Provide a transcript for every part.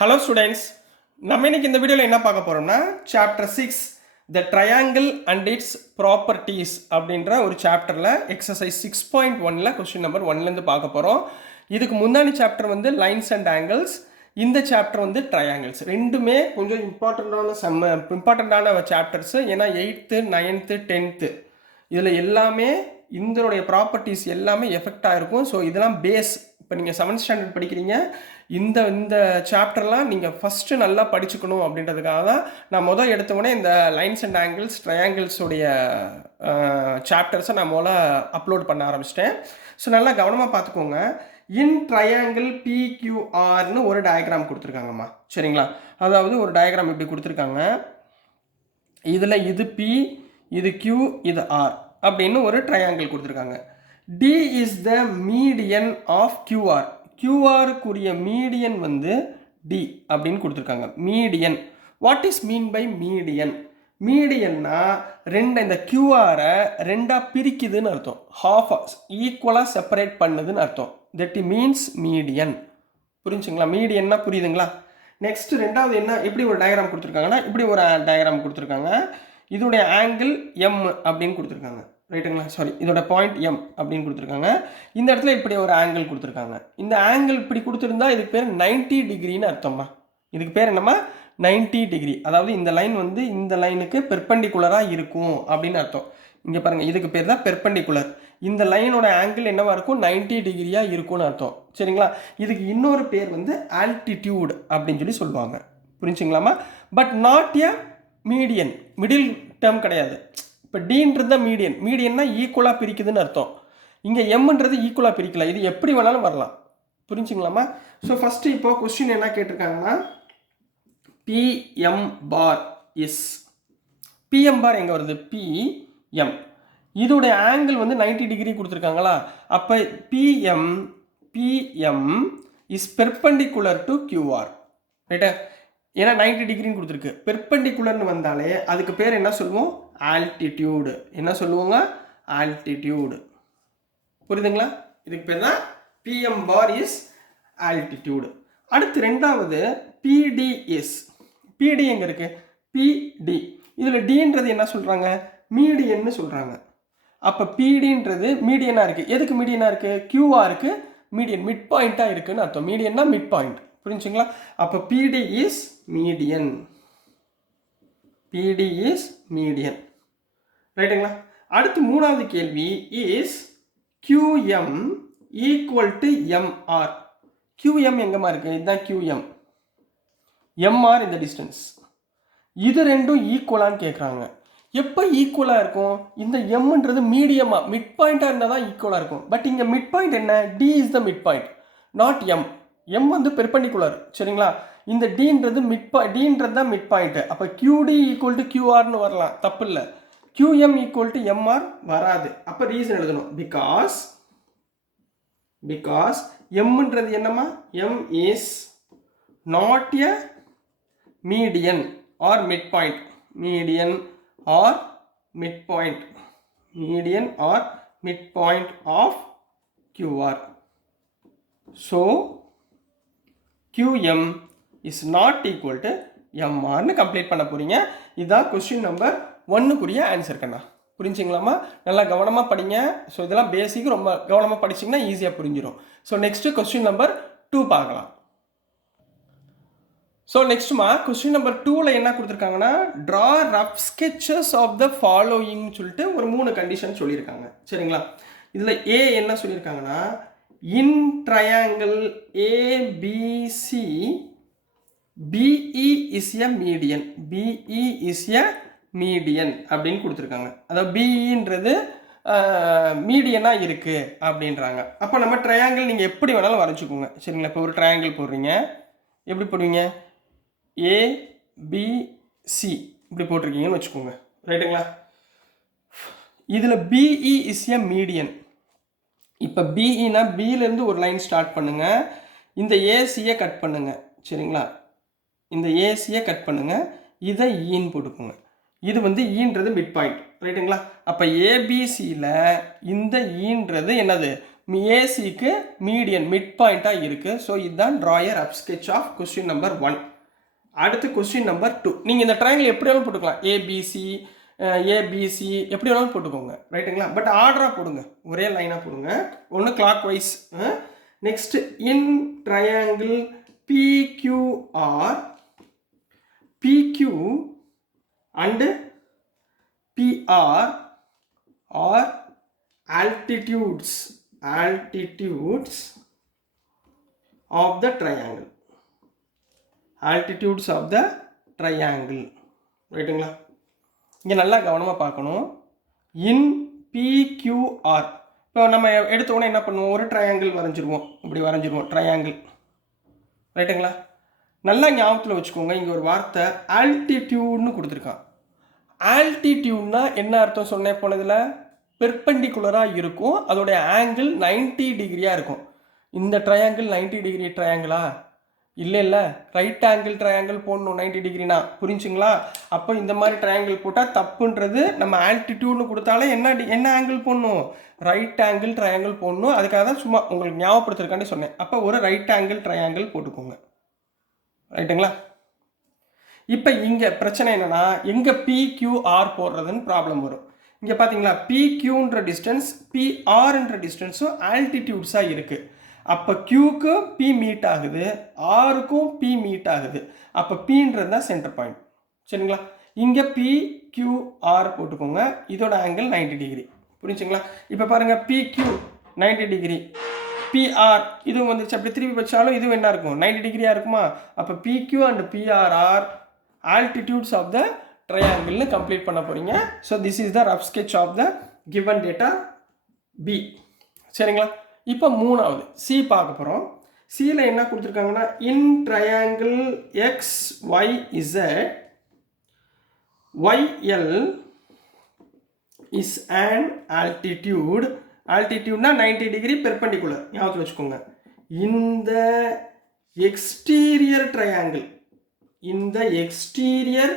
Hello students, நம்ம இன்னைக்கு இந்த வீடியோவில் என்ன பார்க்க போகிறோம்னா chapter 6 the triangle and it's properties அப்படின்ற ஒரு சாப்டரில் எக்ஸசைஸ் 6.1ல் கொஸ்டின் நம்பர் 1லேருந்து பார்க்க போகிறோம். இதுக்கு முன்னாடி சாப்டர் வந்து லைன்ஸ் அண்ட் ஆங்கிள்ஸ், இந்த சாப்டர் வந்து ட்ரையாங்கிள்ஸ். ரெண்டுமே கொஞ்சம் இம்பார்ட்டண்ட்டான சாப்டர்ஸு. ஏன்னா 8th 9th 10th இதில் எல்லாமே இதனுடைய ப்ராப்பர்ட்டிஸ் எல்லாமே எஃபெக்ட் ஆகிருக்கும். ஸோ இதெல்லாம் பேஸ். இப்போ நீங்கள் 7th ஸ்டாண்டர்ட் படிக்கிறீங்க, இந்த இந்த சாப்டர்லாம் நீங்கள் ஃபஸ்ட்டு நல்லா படிச்சுக்கணும் அப்படின்றதுக்காக தான் நான் எடுத்தவொடனே இந்த லைன்ஸ் அண்ட் ஆங்கிள்ஸ் ட்ரையாங்கிள்ஸோடைய சாப்டர்ஸை நான் அப்லோட் பண்ண ஆரம்பிச்சிட்டேன். ஸோ நல்லா கவனமாக பார்த்துக்கோங்க. இன் ட்ரையாங்கிள் PQRனு ஒரு டயக்ராம் கொடுத்துருக்காங்கம்மா, சரிங்களா? அதாவது ஒரு டயக்ராம் இப்படி கொடுத்துருக்காங்க. இதில் இது P, இது Q, இது R அப்படின்னு ஒரு ட்ரையாங்கிள் கொடுத்துருக்காங்க. D is the median of QR. QRக்குரிய மீடியன் வந்து D அப்படின்னு கொடுத்துருக்காங்க. Median. What is mean by median? மீடியன்னா இந்த QRை ரெண்டாக பிரிக்குதுன்னு அர்த்தம். ஹாஃப் ஈக்குவலாக செப்பரேட் பண்ணுதுன்னு அர்த்தம். That means median. புரிஞ்சுங்களா? மீடியன்னா புரியுதுங்களா? நெக்ஸ்ட் ரெண்டாவது என்ன, எப்படி ஒரு டயக்ராம் கொடுத்துருக்காங்கன்னா இப்படி ஒரு டயக்ராம் கொடுத்துருக்காங்க. இதோடைய ஆங்கிள் M அப்படின்னு கொடுத்துருக்காங்க, ரைட்டுங்களா? சாரி, இதோட பாயிண்ட் M அப்படின்னு கொடுத்துருக்காங்க. இந்த இடத்துல இப்படி ஒரு ஆங்கிள் கொடுத்துருக்காங்க. இந்த ஆங்கிள் இப்படி கொடுத்துருந்தா இதுக்கு பேர் 90 டிகிரின்னு அர்த்தம்மா. இதுக்கு பேர் என்னம்மா? 90 டிகிரி. அதாவது இந்த லைன் வந்து இந்த லைனுக்கு பெர்பெண்டிகுலராக இருக்கும் அப்படின்னு அர்த்தம். இங்கே பாருங்கள், இதுக்கு பேர் தான் பெர்பெண்டிகுலர். இந்த லைனோட ஆங்கிள் என்னவா இருக்கும்? 90 டிகிரியாக இருக்கும்னு அர்த்தம், சரிங்களா? இதுக்கு இன்னொரு பேர் வந்து ஆல்டிடியூட் அப்படின்னு சொல்லுவாங்க. புரிஞ்சுங்களாமா? But not a median, middle term கிடையாது. இப்போ டீன்றது தான் மீடியன். மீடியன்னா ஈக்குவலாக பிரிக்குதுன்னு அர்த்தம். இங்கே எம்ன்றது ஈக்குவலாக பிரிக்கலாம். இது எப்படி வேணாலும் வரலாம். புரிஞ்சுங்களாமா? ஸோ ஃபஸ்ட்டு இப்போ கொஸ்டின் என்ன கேட்டிருக்காங்கன்னா, PM பார் இஸ், PM பார் எங்கே வருது? PM. இதோடைய ஆங்கிள் வந்து 90 டிகிரி கொடுத்துருக்காங்களா? அப்போ PM is perpendicular to QR, ரைட்டா? ஏன்னா 90 டிகிரின்னு கொடுத்துருக்கு. பெர்பெண்டிகுலர்னு வந்தாலே அதுக்கு பேர் என்ன சொல்லுவோம்? ஆல்டிடியூடு. என்ன சொல்லுவோங்க? ஆல்டிடியூடு. புரியுதுங்களா? இதுக்கு பேர் தான் PM பார் இஸ் ஆல்டிடியூடு. அடுத்து ரெண்டாவது PDS. PD எங்கே இருக்குது? PD. இதில் Dன்றது என்ன சொல்கிறாங்க? மீடியன்னு சொல்கிறாங்க. அப்போ PDன்றது மீடியனாக இருக்குது. எதுக்கு மீடியனாக இருக்குது? QRக்கு மீடியன், மிட் பாயிண்ட்டாக இருக்குதுன்னு அர்த்தம். மீடியன்னா மிட் பாயிண்ட். புரிஞ்சுங்களா? அப்போ PD is median. PD is median, ரைட்டுங்களா? அடுத்து மூணாவது கேள்வி is QM equal to MR. QM எங்கம்மா இருக்குது? இதுதான் QM. MR இந்த டிஸ்டன்ஸ். இது ரெண்டும் ஈக்குவலான்னு கேட்குறாங்க. எப்போ ஈக்குவலாக இருக்கும்? இந்த எம்ன்றது மீடியமாக மிட் பாயிண்ட்டாக இருந்தால் தான் ஈக்குவலாக இருக்கும். பட் இங்கே மிட் பாயிண்ட் என்ன? D is the mid point, not M. M வந்து பெர்பெண்டிகுலர், சரிங்களா? இந்த Dன்றது Dன்றது தான் மிட் பாயிண்ட்டு. அப்போ QD ஈக்குவல் டு QRன்னு வரலாம், தப்பு இல்லை. QM ஈக்குவல் டு MR வராது. அப்போ ரீசன் எழுதணும். பிகாஸ் எம்ன்றது என்னம்மா? M is not a median or mid point. Median or mid point. Median or mid point of QR. So QM is not equal to MRன்னு complete பண்ண போகிறீங்க. இதுதான் question number 1க்குரிய ஆன்சர் கண்ணா. புரிஞ்சுங்களாமா? நல்லா கவனமாக படிங்க. ஸோ இதெல்லாம் பேசிக், ரொம்ப கவனமாக படிச்சிங்கன்னா ஈஸியாக புரிஞ்சிடும். ஸோ நெக்ஸ்ட்டு கொஸ்டின் நம்பர் 2 பார்க்கலாம். ஸோ நெக்ஸ்ட்டுமா கொஸ்டின் நம்பர் 2ல் என்ன கொடுத்துருக்காங்கன்னா, draw rough sketches of the ஃபாலோயிங்னு சொல்லிட்டு ஒரு 3 கண்டிஷன் சொல்லியிருக்காங்க, சரிங்களா? இதில் A என்ன சொல்லியிருக்காங்கன்னா, இன் triangle ABC BE is a median. BE is a median அப்படின்னு கொடுத்துருக்காங்க. அதாவது BEன்றது மீடியனாக இருக்குது அப்படின்றாங்க. அப்போ நம்ம ட்ரையாங்கிள் நீங்கள் எப்படி வேணாலும் வரைச்சிக்கோங்க, சரிங்களா? இப்போ ஒரு ட்ரையாங்கிள் போடுறீங்க, எப்படி போடுவீங்க? ABC இப்படி போட்டிருக்கீங்கன்னு வச்சுக்கோங்க, ரைட்டுங்களா? இதில் BE இஸ் எ மீடியன். இப்போ BEனா பியிலேருந்து ஒரு லைன் ஸ்டார்ட் பண்ணுங்கள், இந்த ஏசியை கட் பண்ணுங்கள், சரிங்களா? இந்த ஏசியை கட் பண்ணுங்கள், இதை ஈன்னு போட்டுக்கோங்க. இது வந்து ஈன்றது மிட் பாயிண்ட், ரைட்டுங்களா? அப்போ ஏபிசியில் இந்த ஈன்றது என்னது? ஏசிக்கு மீடியன் மிட் பாயிண்ட்டாக இருக்குது. ஸோ இதுதான் drawer rough sketch of question number 1. அடுத்து கொஸ்டின் நம்பர் 2. நீங்கள் இந்த ட்ரையாங்கிள் எப்படி வேணாலும் போட்டுக்கலாம், ஏபிசி ஏபிசி எப்படி வேணாலும் போட்டுக்கோங்க, ரைட்டுங்களா? பட் ஆர்டராக போடுங்க, ஒரே லைனாக போடுங்க, ஒன்று clockwise. Next, in triangle PQR, PQ and PR are altitudes of the triangle, altitudes of the triangle, ரைட்டுங்களா? இங்கே நல்லா கவனமாக பார்க்கணும். இன் PQR, இப்போ நம்ம எடுத்த உடனே என்ன பண்ணுவோம், ஒரு ட்ரையாங்கிள் வரைஞ்சிருவோம், இப்படி வரைஞ்சிருவோம் ட்ரையாங்கிள், ரைட்டுங்களா? நல்லா ஞாபகத்தில் வச்சுக்கோங்க, இங்கே ஒரு வார்த்தை ஆல்டிடியூட்னு கொடுத்துருக்கான். ஆல்டிடியூட்னா என்ன அர்த்தம் சொன்னேன் போனதில், பெர்பெண்டிகுலராக இருக்கும், அதோடைய ஆங்கிள் 90 டிகிரியாக இருக்கும். இந்த ட்ரையாங்கிள் 90 டிகிரி ட்ரையாங்கிளா? இல்லை, ரைட் ஆங்கிள் ட்ரையாங்கிள் போடணும் 90 டிகிரினா, புரிஞ்சுங்களா? அப்போ இந்த மாதிரி ட்ரையாங்கிள் போட்டால் தப்புன்றது, நம்ம ஆல்டிடியூட்னு கொடுத்தாலே என்ன ஆங்கிள் போடணும், ரைட் ஆங்கிள் ட்ரையாங்கிள் போடணும். அதுக்காக தான் சும்மா உங்களுக்கு ஞாபகப்படுத்துறதுக்காண்டி சொன்னேன். அப்போ ஒரு ரைட் ஆங்கிள் ட்ரையாங்கிள் போட்டுக்கோங்க, ரைட்டுங்களா? இப்போ இங்கே பிரச்சனை என்னென்னா, எங்கே பிக்யூஆர் போடுறதுன்னு ப்ராப்ளம் வரும். இங்கே பார்த்தீங்களா, பிக்யூன்ற டிஸ்டன்ஸ் பிஆர்ன்ற டிஸ்டன்ஸும் ஆல்டிடியூட்ஸாக இருக்குது. அப்போ கியூக்கு பி மீட் ஆகுது, ஆருக்கும் பி மீட் ஆகுது. அப்போ பின்றது தான் சென்டர் பாயிண்ட், சரிங்களா? இங்கே பிக்யூஆர் போட்டுக்கோங்க, இதோட ஆங்கிள் 90 டிகிரி, புரிஞ்சுங்களா? இப்போ பாருங்கள், பிக்யூ 90 டிகிரி, பிஆர் இதுவும் வந்துச்சு, அப்படி திருப்பி வச்சாலும் இதுவும் என்ன இருக்கும், 90 டிகிரியாக இருக்குமா? அப்போ PQ and PR are altitudes of the triangle complete பண்ண போறீங்க. So this is the rough sketch of the given data B, சரிங்களா? இப்போ மூணாவது C பார்க்க போகிறோம். Cல என்ன கொடுத்துருக்காங்கன்னா, in triangle XYZ YL is an altitude, altitudeனா 90 degree perpendicular, ஞாபகத்தில் வச்சுக்கோங்க. இந்த exterior triangle, in the exterior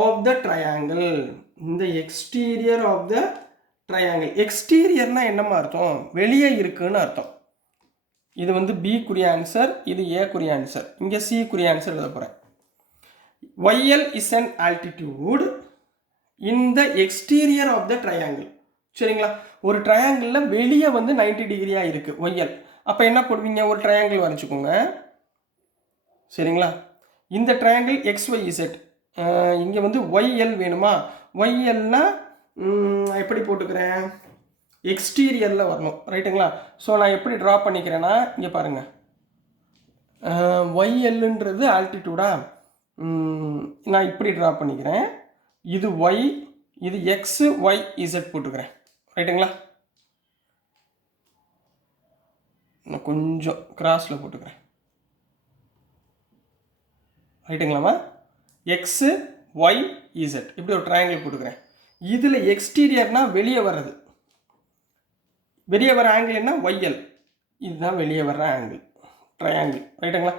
of the triangle, in the exterior of the triangle. exteriorனா என்னமா அர்த்தம், வெளியே இருக்குன்னு அர்த்தம். இது வந்து B குறிய ஆன்சர், இது A குறிய ஆன்சர், இங்கே C குறிய ஆன்சர் எழுத போகிறேன். YL is an altitude in the exterior of the triangle, சரிங்களா? ஒரு ட்ரையாங்கிளில் வெளியே வந்து 90 டிகிரியாக இருக்குது YL. அப்போ என்ன போடுவீங்க, ஒரு ட்ரையாங்கிள் வரைச்சிக்கோங்க, சரிங்களா? இந்த ட்ரையாங்கிள் XYZ, இங்கே வந்து YL வேணுமா? YLனா எப்படி போட்டுக்கிறேன், எக்ஸ்டீரியரில் வரணும், ரைட்டுங்களா? ஸோ நான் எப்படி ட்ரா பண்ணிக்கிறேன்னா, இங்கே பாருங்கள், YLன்றது ஆல்டிடியூடா, நான் இப்படி ட்ரா பண்ணிக்கிறேன். இது Y, இது XYZ போட்டுக்கிறேன், ரைட்டுங்களா? நான் கொஞ்சம் கிராஸில் போட்டுக்கிறேன், ரைட்டுங்களாமா? XYZ இப்படி ஒரு ட்ரையாங்கிள் போட்டுக்கிறேன். இதில் எக்ஸ்டீரியர்னா வெளியே வர்றது, வெளியே வர ஆங்கிள் என்ன, YL, இதுதான் வெளியே வர்ற ஆங்கிள் ட்ரையாங்கிள், ரைட்டுங்களா?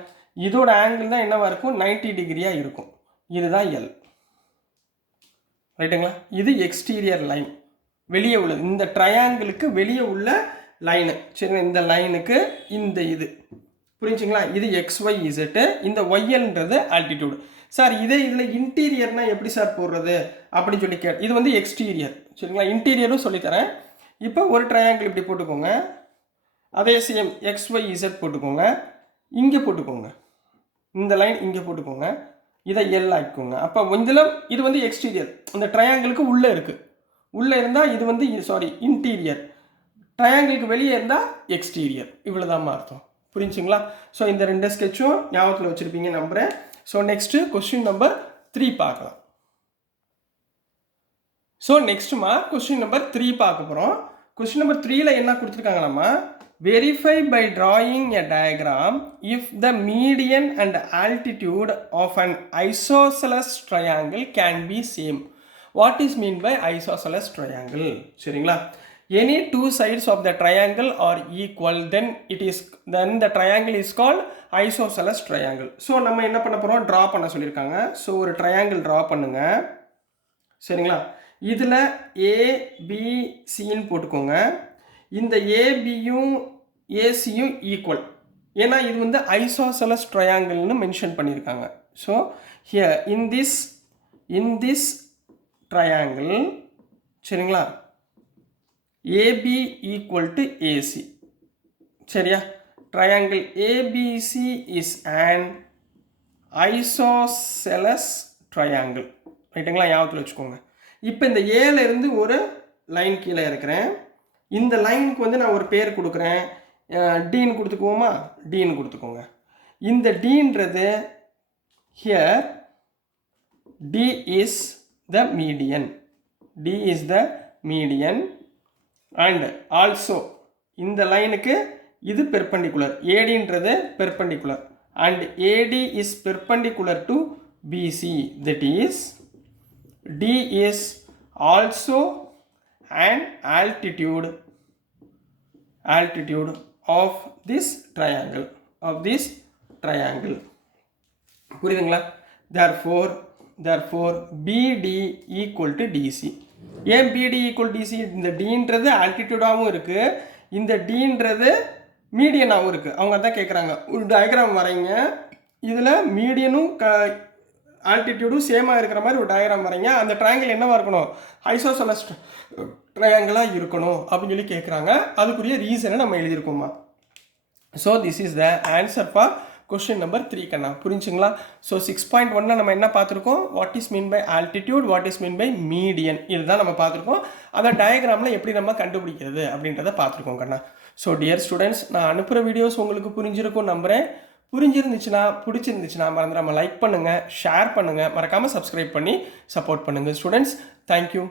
இதோட ஆங்கிள் தான் என்னவா இருக்கும், 90 டிகிரியாக இருக்கும், இதுதான் L, ரைட்டுங்களா? இது எக்ஸ்டீரியர் லைன், வெளியே உள்ளது, இந்த ட்ரையாங்கிளுக்கு வெளியே உள்ள லைனு, சரி? இந்த லைனுக்கு இந்த இது, புரிஞ்சுங்களா? இது XYZ, இந்த YLன்றது ஆல்டிடியூடு. சார் இதில் இன்டீரியர்னா எப்படி சார் போடுறது அப்படின்னு சொல்லி இது வந்து எக்ஸ்டீரியர், சரிங்களா? இன்டீரியரும் சொல்லித்தரேன். இப்போ ஒரு ட்ரையாங்கிள் இப்படி போட்டுக்கோங்க, அதே சேம் XYZ போட்டுக்கோங்க, இங்கே போட்டுக்கோங்க, இந்த லைன் இங்கே போட்டுக்கோங்க, இதை L ஆக்கிக்கோங்க. அப்போ இதில் இது வந்து எக்ஸ்டீரியர், இந்த ட்ரையாங்கிளுக்கு உள்ளே இருக்குது, உள்ளே இருந்தால் இது வந்து இன்டீரியர், ட்ரையாங்கிளுக்கு வெளியே இருந்தால் எக்ஸ்டீரியர், இவ்வளோதான் அர்த்தம், புரிஞ்சுங்களா? ஸோ இந்த ரெண்டு ஸ்கெட்சும் ஞாபகத்தில் வச்சுருப்பீங்க நம்புகிறேன். ஸோ நெக்ஸ்ட்டு கொஸ்டின் நம்பர் 3 பார்க்கலாம். ஸோ நெக்ஸ்ட்டுமா கொஸ்டின் நம்பர் 3 பார்க்க போகிறோம். கொஸ்டின் நம்பர் 3ல் என்ன கொடுத்துருக்காங்களாம்மா, verify by drawing a diagram if the median and altitude of an isosceles triangle can be same. What is mean by isosceles triangle, சரிங்களா? Any two sides of the triangle are equal, then the triangle is called isosceles triangle. So நம்ம என்ன பண்ண போகிறோம், draw பண்ண சொல்லியிருக்காங்க. So ஒரு triangle draw பண்ணுங்க, சரிங்களா? இதில் ABCன்னு போட்டுக்கோங்க. இந்த ஏபியும் ஏசியும் ஈக்குவல். ஏன்னா இது வந்து ஐசோசெலஸ் ட்ரையாங்கிள்னு மென்ஷன் பண்ணியிருக்காங்க. So here in this triangle, சரிங்களா, ஏபி ஈக்குவல் டு ஏசி. சரியா? Triangle ABC is an isosceles triangle. ரைட்டுங்களா? ஞாபகத்தில் வச்சுக்கோங்க. இப்போ இந்த ஏல இருந்து ஒரு லைன் கீழே இருக்கிறேன். இந்த லைனுக்கு வந்து நான் ஒரு பேர் கொடுக்குறேன். டீன்னு கொடுத்துக்குவோமா? டீன்னு கொடுத்துக்கோங்க. இந்த டீன்றது here D is the median. D is the median. And also இந்த லைனுக்கு இது பெர்பெண்டிகுலர். ஏடின்றது perpendicular. And AD is perpendicular to BC. That is D is also an altitude of this triangle. புரியுதுங்களா? therefore BD equal to DC. ஏன் BD equal to DC? இந்த Dன்றது ஆல்டிடியூடாகவும் இருக்குது, இந்த Dன்றது மீடியனாகவும் இருக்குது. அவங்க தான் கேட்குறாங்க, ஒரு டயக்ராம் வரைங்க, இதில் மீடியனும் ஆல்டிடியூடும் சேமாக இருக்கிற மாதிரி ஒரு டயக்ராம் வரைங்க. அந்த ட்ரையாங்கிள் என்னவாக இருக்கணும்? ஐசோசெலஸ் ட்ரையாங்கிளாக இருக்கணும் அப்படின்னு சொல்லி கேட்குறாங்க. அதுக்குரிய ரீசனை நம்ம எழுதியிருக்கோமா? So this is the answer for question number 3 கண்ணா. புரிஞ்சுங்களா? ஸோ 6.1 நம்ம என்ன பார்த்துருக்கோம்? What is mean by altitude, what is mean by median, இதுதான் நம்ம பார்த்துருக்கோம். அதை டயக்ராமில் எப்படி நம்ம கண்டுபிடிக்கிறது அப்படின்றத பார்த்துருக்கோம் கண்ணா. ஸோ டியர் ஸ்டூடெண்ட்ஸ், நான் அனுப்புகிற வீடியோஸ் உங்களுக்கு புரிஞ்சிருக்கும் நம்புகிறேன். பிடிச்சிருந்துச்சுன்னா மறந்துடாமல் லைக் பண்ணுங்கள், ஷேர் பண்ணுங்கள், மறக்காமல் சப்ஸ்கிரைப் பண்ணி சப்போர்ட் பண்ணுங்கள் ஸ்டூடெண்ட்ஸ். தேங்க்யூ.